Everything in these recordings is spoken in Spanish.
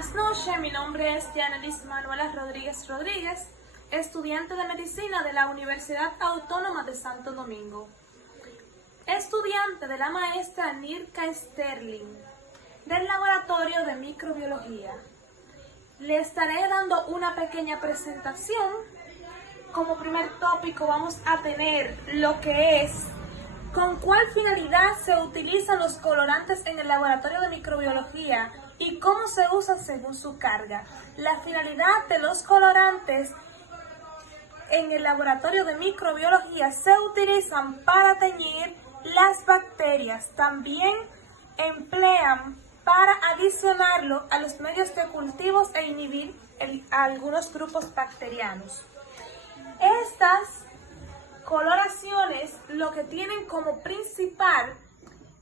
Buenas noches, mi nombre es Yanelis Manuela Rodríguez Rodríguez, estudiante de Medicina de la Universidad Autónoma de Santo Domingo, estudiante de la maestra Nirka Sterling, del Laboratorio de Microbiología. Le estaré dando una pequeña presentación. Como primer tópico vamos a tener lo que es con cuál finalidad se utilizan los colorantes en el laboratorio de microbiología y cómo se usan según su carga. La finalidad de los colorantes en el laboratorio de microbiología se utilizan para teñir las bacterias. También emplean para adicionarlo a los medios de cultivos e inhibir algunos grupos bacterianos. Estas coloraciones lo que tienen como principal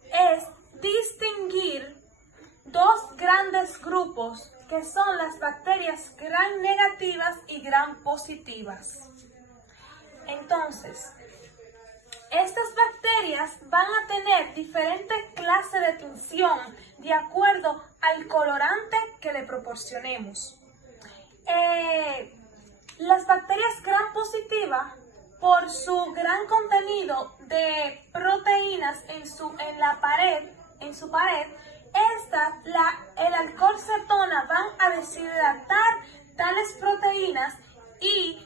es distinguir dos grandes grupos que son las bacterias gram negativas y gram positivas. Entonces, estas bacterias van a tener diferentes clases de tinción de acuerdo al colorante que le proporcionemos. Las bacterias gram positivas, por su gran contenido de proteínas en su pared, el alcohol cetona van a deshidratar tales proteínas y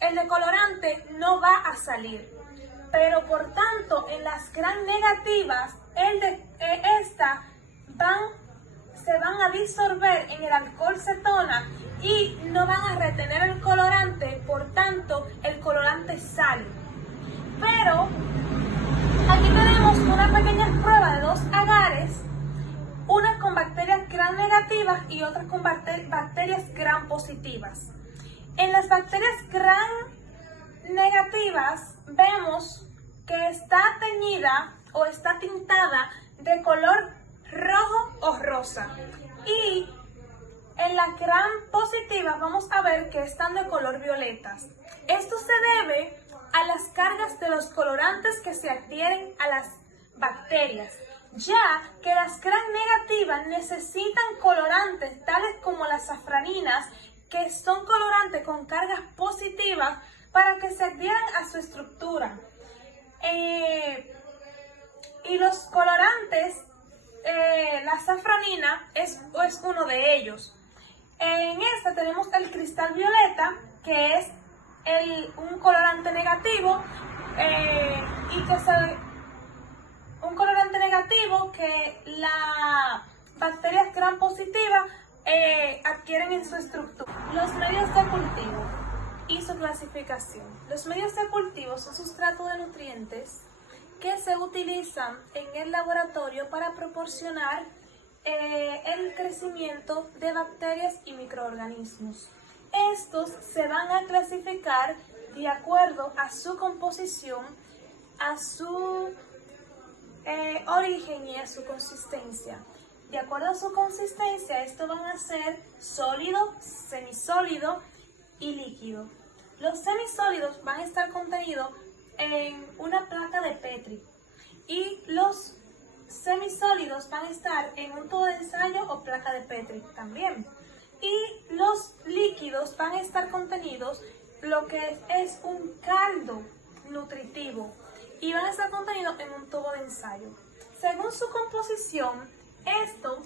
el decolorante no va a salir. Pero por tanto, en las gram negativas, se van a disolver en el alcohol cetona y no van a retener el colorante, por tanto el colorante sale. Pero aquí tenemos una pequeña prueba de dos agares, unas con bacterias gram negativas y otras con bacterias gram positivas. En las bacterias gram negativas vemos que está teñida o está tintada de color rojo o rosa, y en la gram positiva vamos a ver que están de color violetas. Esto se debe a las cargas de los colorantes que se adhieren a las bacterias, ya que las gram negativas necesitan colorantes tales como las safraninas, que son colorantes con cargas positivas para que se adhieran a su estructura. Y los colorantes, la safranina es uno de ellos. En esta tenemos el cristal violeta, que es un colorante negativo, que las bacterias gram positivas adquieren en su estructura. Los medios de cultivo y su clasificación. Los medios de cultivo son sustratos de nutrientes que se utilizan en el laboratorio para proporcionar el crecimiento de bacterias y microorganismos. Estos se van a clasificar de acuerdo a su composición, a su origen y a su consistencia. De acuerdo a su consistencia, estos van a ser sólido, semisólido y líquido. Los semisólidos van a estar contenidos en una placa de Petri y los semisólidos van a estar en un tubo de ensayo o placa de Petri también. Y los líquidos van a estar contenidos lo que es un caldo nutritivo y van a estar contenidos en un tubo de ensayo. Según su composición, estos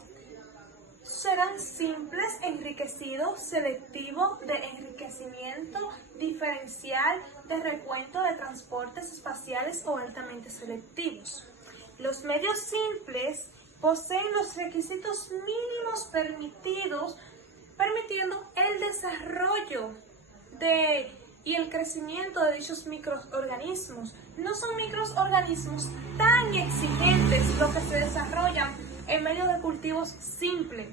serán simples, enriquecidos, selectivos, de enriquecimiento, diferencial, de recuento, de transportes espaciales o altamente selectivos. Los medios simples poseen los requisitos mínimos permitiendo el desarrollo y el crecimiento de dichos microorganismos. No son microorganismos tan exigentes los que se desarrollan en medios de cultivos simples,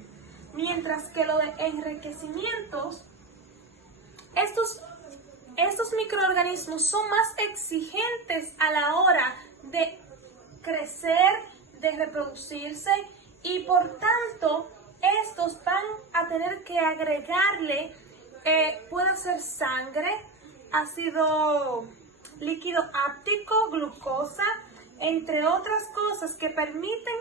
mientras que lo de enriquecimientos, estos microorganismos son más exigentes a la hora de crecer, de reproducirse, y por tanto estos van a tener que agregarle, puede ser sangre, ácido líquido áptico, glucosa, entre otras cosas que permiten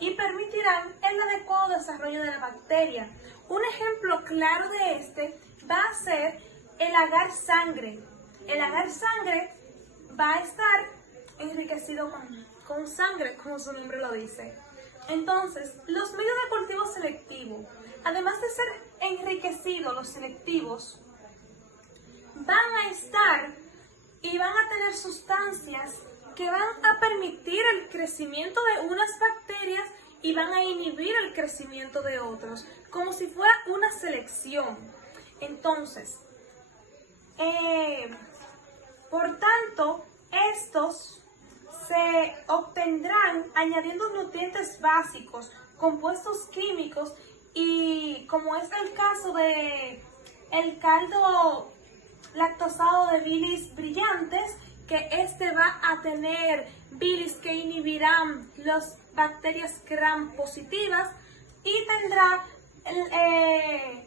y permitirán el adecuado desarrollo de la bacteria. Un ejemplo claro de este va a ser el agar sangre. El agar sangre va a estar enriquecido con sangre, como su nombre lo dice. Entonces, los medios de cultivo selectivo, además de ser enriquecidos, los selectivos, van a estar y van a tener sustancias que van a permitir el crecimiento de unas bacterias y van a inhibir el crecimiento de otros, como si fuera una selección. Entonces, por tanto, estos se obtendrán añadiendo nutrientes básicos, compuestos químicos y, como es el caso de el caldo lactosado de bilis brillantes, que este va a tener bilis que inhibirán las bacterias gram positivas y tendrá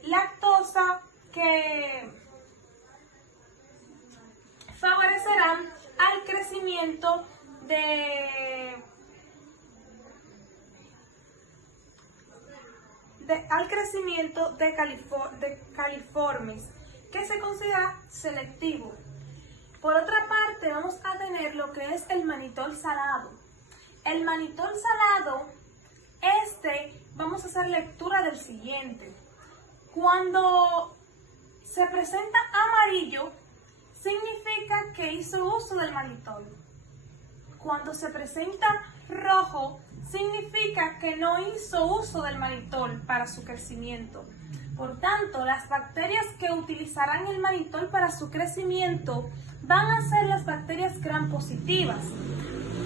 lactosa que favorecerán al crecimiento de califormis, que se considera selectivo. Por otra parte, vamos a tener lo que es el manitol salado. El manitol salado, vamos a hacer lectura del siguiente. Cuando se presenta amarillo, significa que hizo uso del manitol. Cuando se presenta rojo, significa que no hizo uso del manitol para su crecimiento. Por tanto, las bacterias que utilizarán el manitol para su crecimiento van a ser las bacterias gram positivas.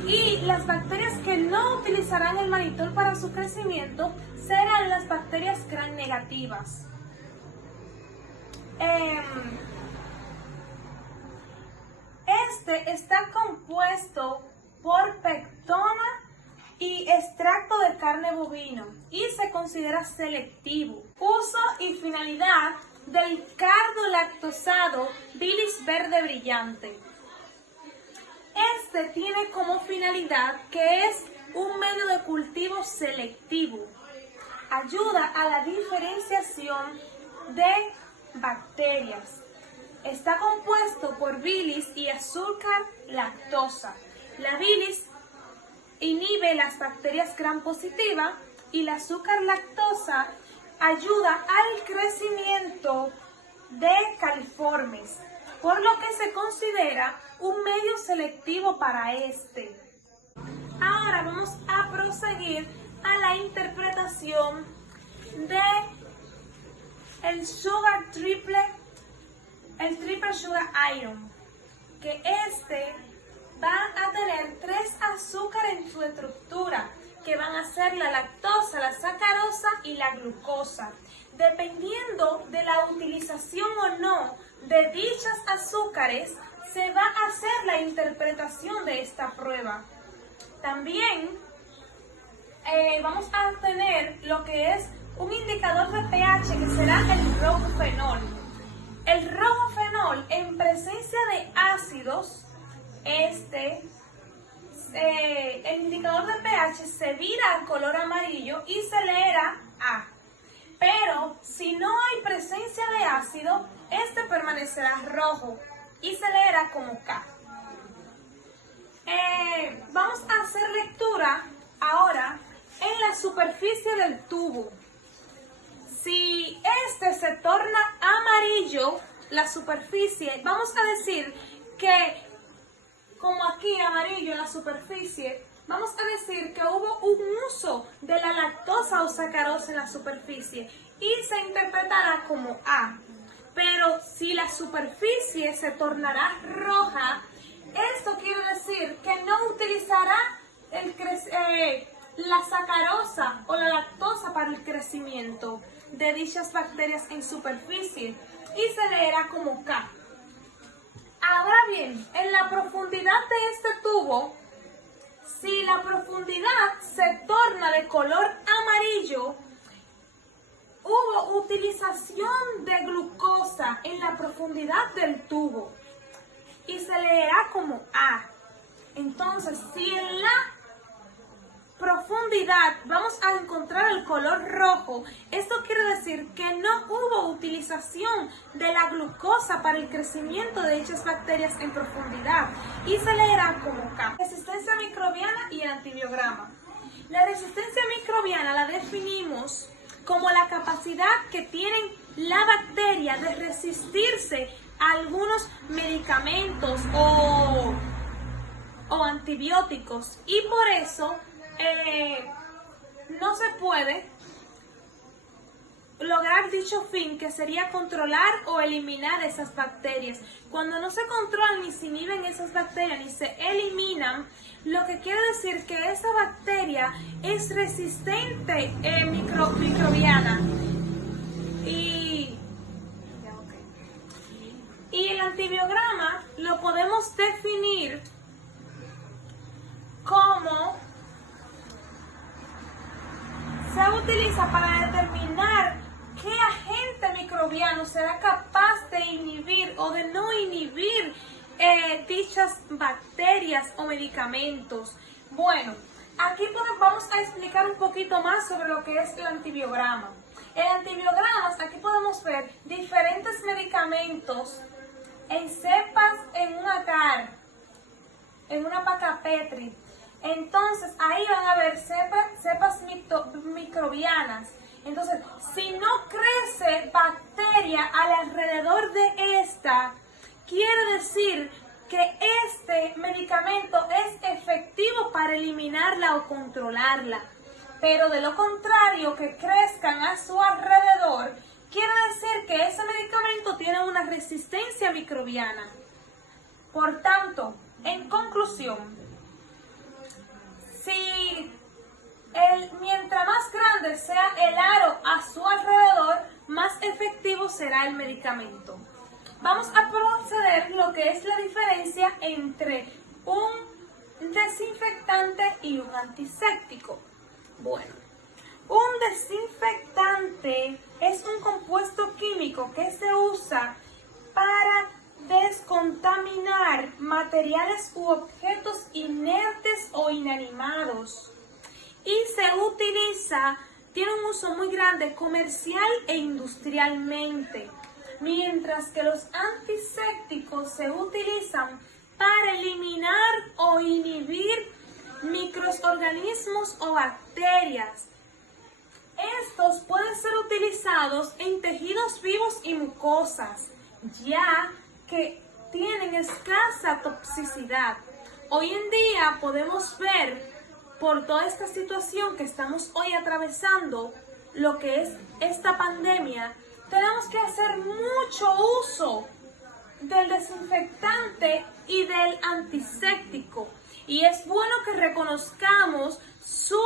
Y las bacterias que no utilizarán el manitol para su crecimiento serán las bacterias gram negativas. Este está compuesto por pectona y extracto de carne bovino y se considera selectivo. Uso y finalidad del cardo lactosado bilis verde brillante. Este tiene como finalidad que es un medio de cultivo selectivo. Ayuda a la diferenciación de bacterias. Está compuesto por bilis y azúcar lactosa. La bilis inhibe las bacterias gram positivas y el azúcar lactosa ayuda al crecimiento de califormis, por lo que se considera un medio selectivo para este. Ahora vamos a proseguir a la interpretación de el triple sugar ion, que va a tener 3 azúcares en su estructura, que van a ser la lactosa, la sacarosa y la glucosa. Dependiendo de la utilización o no de dichas azúcares, se va a hacer la interpretación de esta prueba. También vamos a tener lo que es un indicador de pH, que será el rojo fenol. El rojo fenol, en presencia de ácidos, el indicador de pH se vira al color amarillo y se leerá A. Pero si no hay presencia de ácido, permanecerá rojo y se leerá como K. Vamos a hacer lectura ahora en la superficie del tubo. Si se torna amarillo, la superficie, vamos a decir que, como aquí amarillo en la superficie, vamos a decir que hubo un uso de la lactosa o sacarosa en la superficie y se interpretará como A. Pero si la superficie se tornará roja, esto quiere decir que no utilizará la sacarosa o la lactosa para el crecimiento de dichas bacterias en superficie y se leerá como K. Ahora bien, en la profundidad de este tubo, si la profundidad se torna de color amarillo, hubo utilización de glucosa en la profundidad del tubo y se leerá como A. Entonces, si en la profundidad vamos a encontrar el color rojo. Esto quiere decir que no hubo utilización de la glucosa para el crecimiento de dichas bacterias en profundidad y se leerá como K. Resistencia microbiana y el antibiograma. La resistencia microbiana la definimos como la capacidad que tienen la bacteria de resistirse a algunos medicamentos o antibióticos, y por eso no se puede lograr dicho fin, que sería controlar o eliminar esas bacterias. Cuando no se controlan ni se inhiben esas bacterias ni se eliminan, lo que quiere decir que esa bacteria es resistente microbiana. Y el antibiograma lo podemos definir como se utiliza para determinar qué agente microbiano será capaz de inhibir o de no inhibir dichas bacterias o medicamentos. Bueno, aquí vamos a explicar un poquito más sobre lo que es el antibiograma. En antibiogramas aquí podemos ver diferentes medicamentos en cepas en un agar, en una paca Petri. Entonces ahí van a haber cepas microbianas. Entonces, si no crece bacteria alrededor de esta, quiere decir que este medicamento es efectivo para eliminarla o controlarla. Pero de lo contrario, que crezcan a su alrededor, quiere decir que ese medicamento tiene una resistencia microbiana. Por tanto, en conclusión, mientras más grande sea el aro a su alrededor, más efectivo será el medicamento. Vamos a proceder lo que es la diferencia entre un desinfectante y un antiséptico. Bueno, un desinfectante es un compuesto químico que se usa para descontaminar materiales u objetos inertes o inanimados y se utiliza, tiene un uso muy grande comercial e industrialmente, mientras que los antisépticos se utilizan para eliminar o inhibir microorganismos o bacterias. Estos pueden ser utilizados en tejidos vivos y mucosas, ya que tienen escasa toxicidad. Hoy en día podemos ver, por toda esta situación que estamos hoy atravesando, lo que es esta pandemia, tenemos que hacer mucho uso del desinfectante y del antiséptico. Y es bueno que reconozcamos su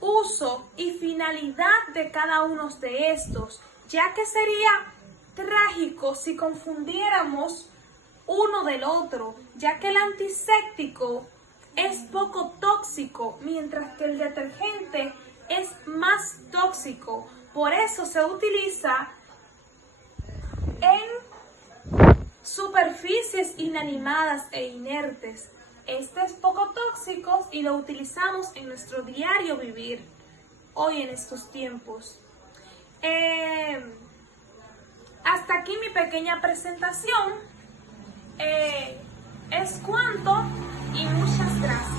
uso y finalidad de cada uno de estos, ya que sería trágico si confundiéramos uno del otro, ya que el antiséptico es poco tóxico, mientras que el detergente es más tóxico. Por eso se utiliza en superficies inanimadas e inertes. Este es poco tóxico y lo utilizamos en nuestro diario vivir, hoy en estos tiempos. Hasta aquí mi pequeña presentación. Es cuanto y muchas gracias.